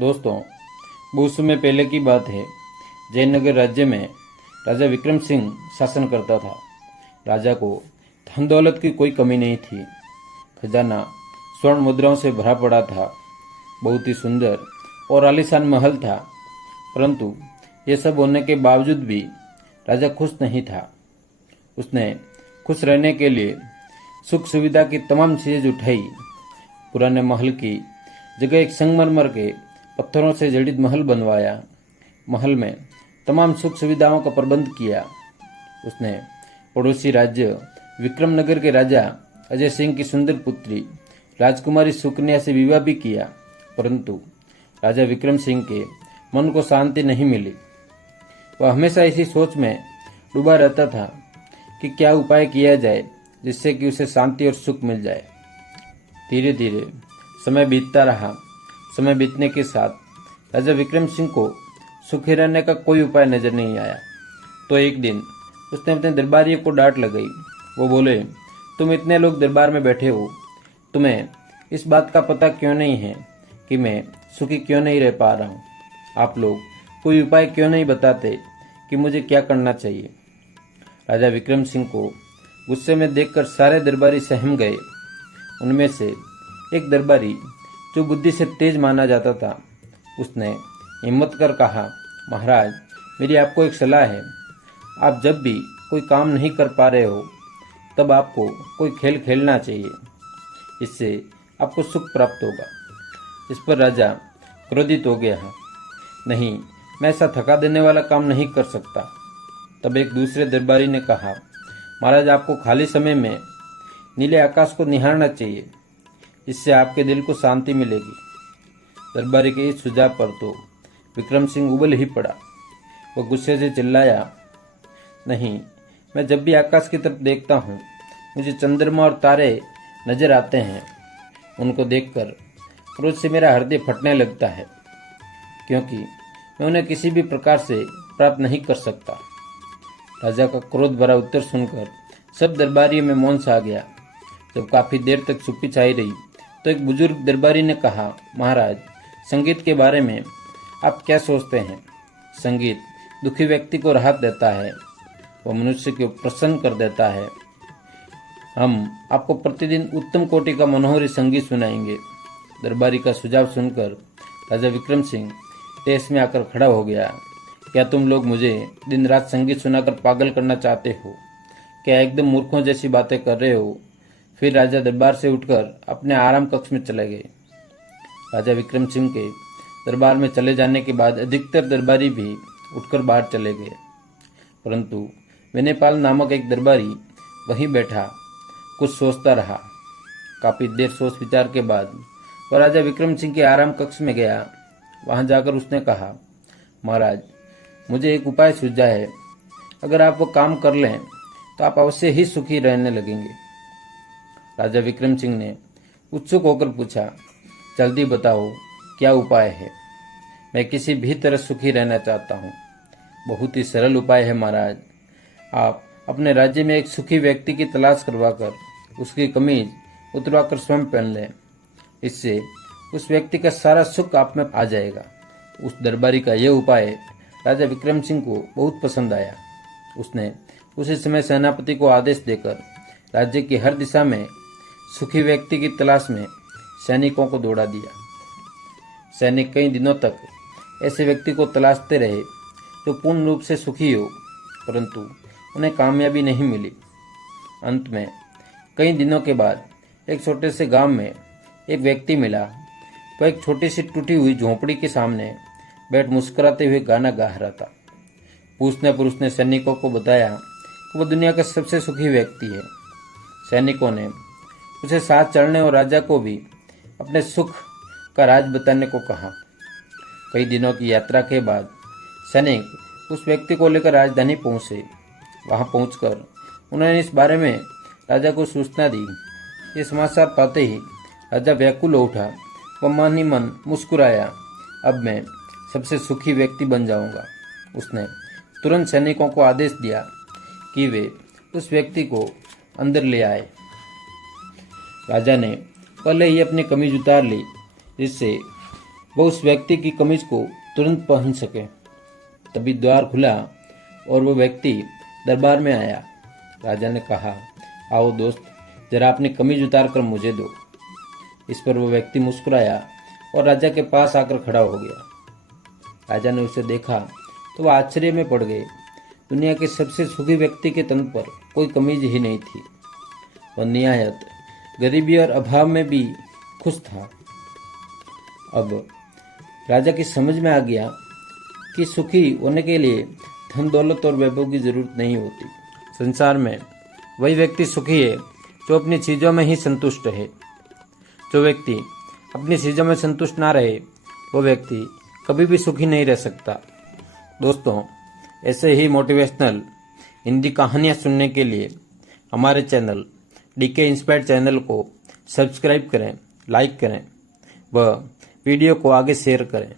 दोस्तों, बहुत समय पहले की बात है। जयनगर राज्य में राजा विक्रम सिंह शासन करता था। राजा को धन दौलत की कोई कमी नहीं थी। खजाना स्वर्ण मुद्राओं से भरा पड़ा था। बहुत ही सुंदर और आलीशान महल था। परंतु ये सब होने के बावजूद भी राजा खुश नहीं था। उसने खुश रहने के लिए सुख सुविधा की तमाम चीजें उठाई। पुराने महल की जगह एक संगमरमर के पत्थरों से जड़ित महल बनवाया। महल में तमाम सुख सुविधाओं का प्रबंध किया। उसने पड़ोसी राज्य विक्रमनगर के राजा अजय सिंह की सुंदर पुत्री राजकुमारी सुकन्या से विवाह भी किया। परंतु राजा विक्रम सिंह के मन को शांति नहीं मिली। वह हमेशा इसी सोच में डूबा रहता था कि क्या उपाय किया जाए जिससे कि उसे शांति और सुख मिल जाए। धीरे धीरे समय बीतता रहा। समय बीतने के साथ राजा विक्रम सिंह को सुखी रहने का कोई उपाय नजर नहीं आया। तो एक दिन उसने अपने दरबारियों को डांट लगाई। वो बोले, तुम इतने लोग दरबार में बैठे हो, तुम्हें इस बात का पता क्यों नहीं है कि मैं सुखी क्यों नहीं रह पा रहा हूँ? आप लोग कोई उपाय क्यों नहीं बताते कि मुझे क्या करना चाहिए? राजा विक्रम सिंह को गुस्से में देखकर सारे दरबारी सहम गए। उनमें से एक दरबारी जो बुद्धि से तेज माना जाता था, उसने हिम्मत कर कहा, महाराज, मेरी आपको एक सलाह है। आप जब भी कोई काम नहीं कर पा रहे हो तब आपको कोई खेल खेलना चाहिए। इससे आपको सुख प्राप्त होगा। इस पर राजा क्रोधित हो गया। नहीं, मैं ऐसा थका देने वाला काम नहीं कर सकता। तब एक दूसरे दरबारी ने कहा, महाराज, आपको खाली समय में नीले आकाश को निहारना चाहिए। इससे आपके दिल को शांति मिलेगी। दरबारी के इस सुझाव पर तो विक्रम सिंह उबल ही पड़ा। वह गुस्से से चिल्लाया, नहीं, मैं जब भी आकाश की तरफ देखता हूँ मुझे चंद्रमा और तारे नजर आते हैं। उनको देखकर क्रोध से मेरा हृदय फटने लगता है, क्योंकि मैं उन्हें किसी भी प्रकार से प्राप्त नहीं कर सकता। राजा का क्रोध भरा उत्तर सुनकर सब दरबारियों में मौन सा आ गया। जब काफी देर तक चुप्पी छाई रही तो एक बुजुर्ग दरबारी ने कहा, महाराज, संगीत के बारे में आप क्या सोचते हैं? संगीत दुखी व्यक्ति को राहत देता है, वह मनुष्य को प्रसन्न कर देता है। हम आपको प्रतिदिन उत्तम कोटि का मनोहरी संगीत सुनाएंगे। दरबारी का सुझाव सुनकर राजा विक्रम सिंह तेज में आकर खड़ा हो गया। क्या तुम लोग मुझे दिन रात संगीत सुनाकर पागल करना चाहते हो? क्या एकदम मूर्खों जैसी बातें कर रहे हो? फिर राजा दरबार से उठकर अपने आराम कक्ष में चले गए। राजा विक्रम सिंह के दरबार में चले जाने के बाद अधिकतर दरबारी भी उठकर बाहर चले गए। परंतु वेनेपाल नामक एक दरबारी वहीं बैठा कुछ सोचता रहा। काफी देर सोच विचार के बाद वह राजा विक्रम सिंह के आराम कक्ष में गया। वहां जाकर उसने कहा, महाराज, मुझे एक उपाय सूझा है। अगर आप वो काम कर लें तो आप अवश्य ही सुखी रहने लगेंगे। राजा विक्रम सिंह ने उत्सुक होकर पूछा, जल्दी बताओ, क्या उपाय है? मैं किसी भी तरह सुखी रहना चाहता हूँ। बहुत ही सरल उपाय है महाराज। आप अपने राज्य में एक सुखी व्यक्ति की तलाश करवाकर उसकी कमीज उतरवाकर स्वयं पहन लें। इससे उस व्यक्ति का सारा सुख आप में आ जाएगा। उस दरबारी का यह उपाय राजा विक्रम सिंह को बहुत पसंद आया। उसने उसी समय सेनापति को आदेश देकर राज्य की हर दिशा में सुखी व्यक्ति की तलाश में सैनिकों को दौड़ा दिया। सैनिक कई दिनों तक ऐसे व्यक्ति को तलाशते रहे जो पूर्ण रूप से सुखी हो, परंतु उन्हें कामयाबी नहीं मिली। अंत में कई दिनों के बाद एक छोटे से गांव में एक व्यक्ति मिला। वह एक छोटी सी टूटी हुई झोंपड़ी के सामने बैठ मुस्कुराते हुए गाना गा रहा था। पूछने पर उसने सैनिकों को बताया कि वह दुनिया का सबसे सुखी व्यक्ति है। सैनिकों ने उसे साथ चलने और राजा को भी अपने सुख का राज बताने को कहा। कई दिनों की यात्रा के बाद सैनिक उस व्यक्ति को लेकर राजधानी पहुंचे। वहां पहुंचकर उन्होंने इस बारे में राजा को सूचना दी। ये समाचार पाते ही राजा व्याकुल हो उठा। वह मन ही मन मुस्कुराया, अब मैं सबसे सुखी व्यक्ति बन जाऊंगा। उसने तुरंत सैनिकों को आदेश दिया कि वे उस व्यक्ति को अंदर ले आए। राजा ने पहले ही अपनी कमीज उतार ली, जिससे वह उस व्यक्ति की कमीज को तुरंत पहन सके। तभी द्वार खुला और वह व्यक्ति दरबार में आया। राजा ने कहा, आओ दोस्त, जरा अपनी कमीज उतार कर मुझे दो। इस पर वह व्यक्ति मुस्कुराया और राजा के पास आकर खड़ा हो गया। राजा ने उसे देखा तो वह आश्चर्य में पड़ गए। दुनिया के सबसे सुखी व्यक्ति के तन पर कोई कमीज ही नहीं थी। वह निहायत गरीबी और अभाव में भी खुश था। अब राजा की समझ में आ गया कि सुखी होने के लिए धन दौलत और वैभव की जरूरत नहीं होती। संसार में वही व्यक्ति सुखी है जो अपनी चीजों में ही संतुष्ट है। जो व्यक्ति अपनी चीजों में संतुष्ट ना रहे, वो व्यक्ति कभी भी सुखी नहीं रह सकता। दोस्तों, ऐसे ही मोटिवेशनल हिंदी कहानियाँ सुनने के लिए हमारे चैनल डीके इंस्पायर्ड चैनल को सब्सक्राइब करें, लाइक करें व वीडियो को आगे शेयर करें।